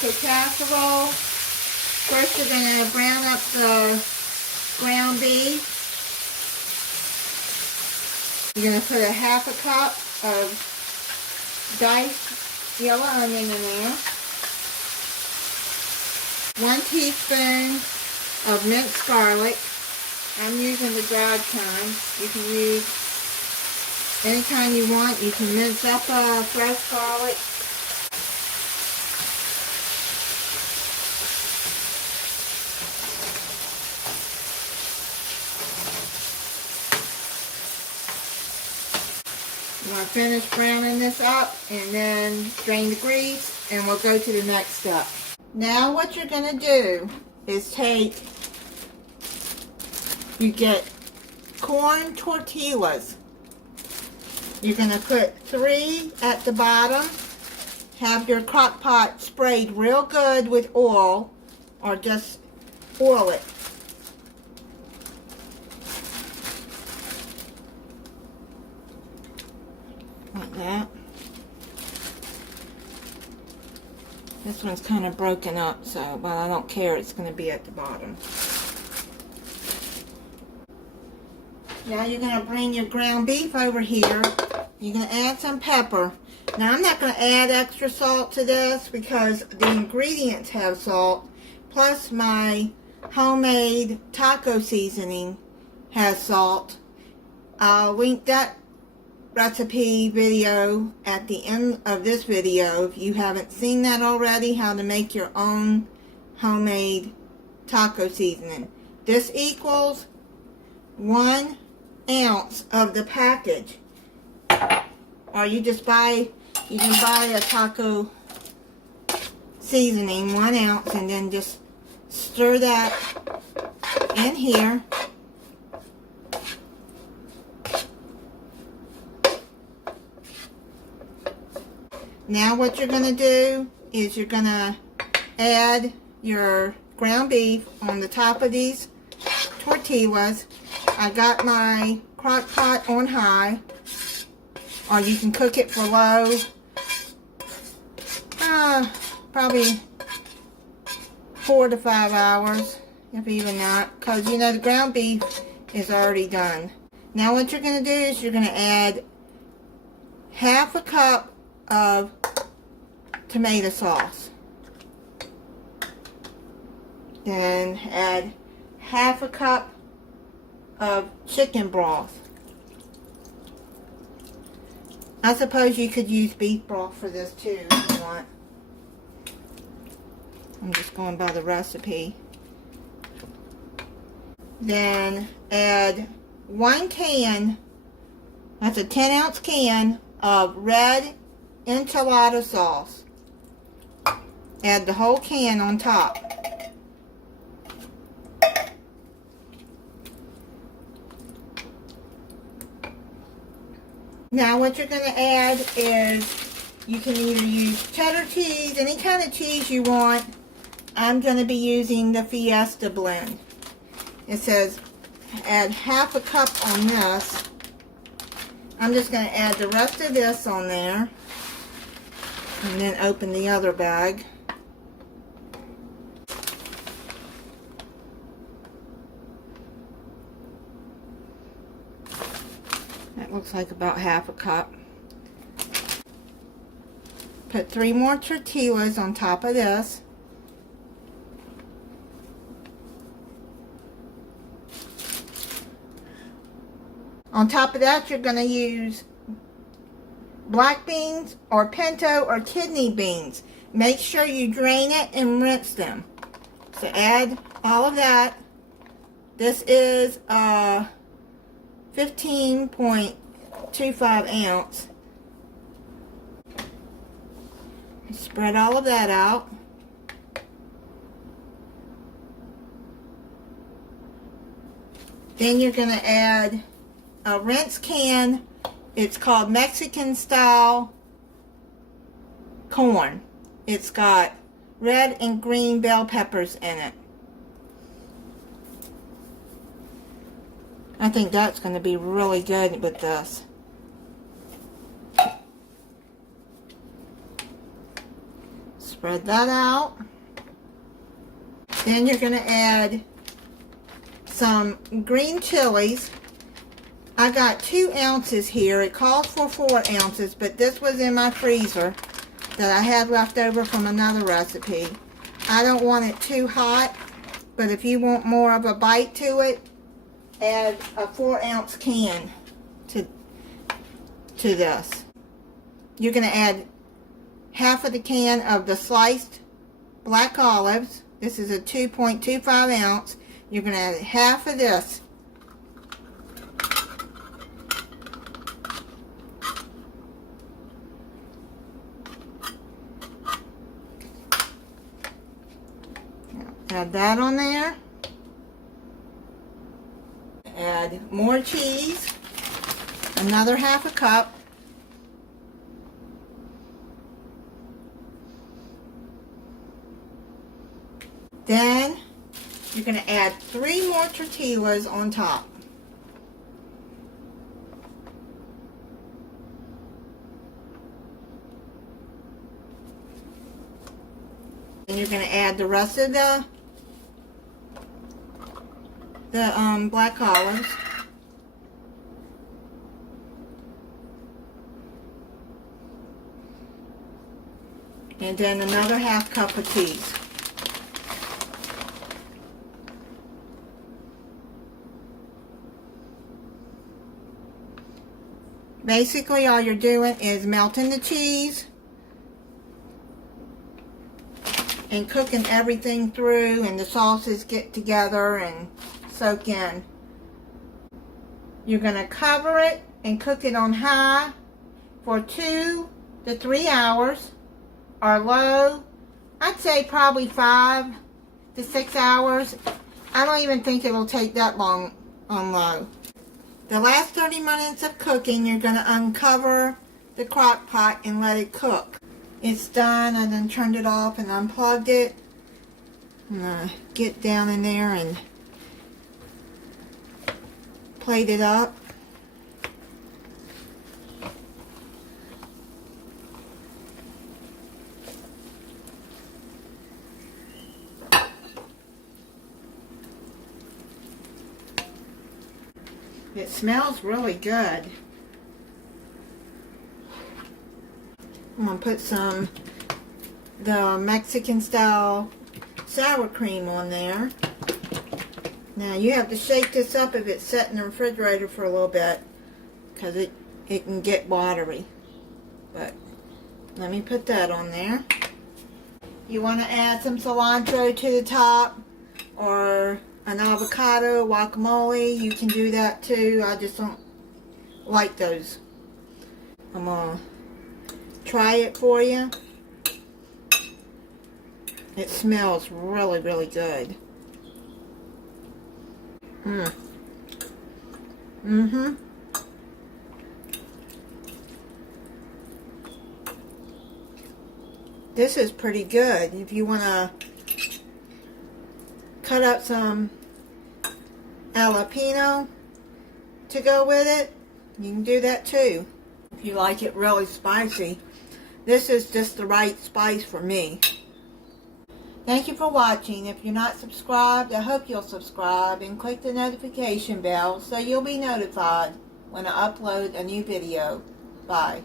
taco casserole. First you're going to brown up the ground beef. You're going to put a half a cup of diced yellow onion in there. 1 teaspoon of minced garlic. I'm using the dried kind. You can use any kind you want. You can mince up fresh garlic. I'm going to finish browning this up and then drain the grease, and we'll go to the next step. Now what you're going to do is you get corn tortillas. You're going to put 3 at the bottom. Have your crock pot sprayed real good with oil, or just oil it. Like that. This one's kind of broken up, so, but I don't care, it's going to be at the bottom. Now you're going to bring your ground beef over here. You're going to add some pepper. Now I'm not going to add extra salt to this because the ingredients have salt. Plus my homemade taco seasoning has salt. I'll link that recipe video at the end of this video if you haven't seen that already, how to make your own homemade taco seasoning. This equals 1 ounce of the package, or you can buy a taco seasoning 1 ounce, and then just stir that in here. Now what you're going to do is you're going to add your ground beef on the top of these tortillas. I got my crock pot on high, or you can cook it for low. Probably 4 to 5 hours, if even not, because you know the ground beef is already done. Now what you're going to do is you're going to add half a cup of tomato sauce. Then add half a cup of chicken broth. I suppose you could use beef broth for this too if you want. I'm just going by the recipe. Then add 1 can, that's a 10-ounce can of red enchilada sauce. Add the whole can on top. Now what you're going to add is, you can either use cheddar cheese, any kind of cheese you want. I'm going to be using the Fiesta blend. It says add half a cup on this. I'm just going to add the rest of this on there, and then open the other bag. That looks like about half a cup. Put 3 more tortillas on top of this. On top of that, you're going to use black beans or pinto or kidney beans. Make sure you drain it and rinse them. So add all of that. This is 15.25 ounce. Spread all of that out. Then you're going to add a rinse can. It's called Mexican style corn. It's got red and green bell peppers in it. I think that's going to be really good with this. Spread that out. Then you're going to add some green chilies. I got 2 ounces here. It calls for 4 ounces, but this was in my freezer that I had left over from another recipe. I don't want it too hot, but if you want more of a bite to it, add a 4-ounce can to this. You're going to add half of the can of the sliced black olives. This is a 2.25 ounce. You're going to add half of this. Add that on there. Add more cheese. Another half a cup. Then you're going to add 3 more tortillas on top. And you're going to add the rest of the black olives. And then another half cup of cheese. Basically, all you're doing is melting the cheese and cooking everything through, and the sauces get together and soak in. You're going to cover it and cook it on high for 2 to 3 hours, or low, I'd say probably 5 to 6 hours. I don't even think it'll take that long on low. The last 30 minutes of cooking, you're going to uncover the crock pot and let it cook. It's done. I then turned it off and unplugged it. I'm going to get down in there and plate it up. It smells really good. I'm going to put the Mexican style sour cream on there. Now you have to shake this up if it's set in the refrigerator for a little bit, because it can get watery. But let me put that on there. You want to add some cilantro to the top, or an avocado, guacamole, you can do that too. I just don't like those. I'm going to try it for you. It smells really, really good. This is pretty good. If you want to cut up some jalapeno to go with it, you can do that too. If you like it really spicy, this is just the right spice for me. Thank you for watching. If you're not subscribed, I hope you'll subscribe and click the notification bell so you'll be notified when I upload a new video. Bye.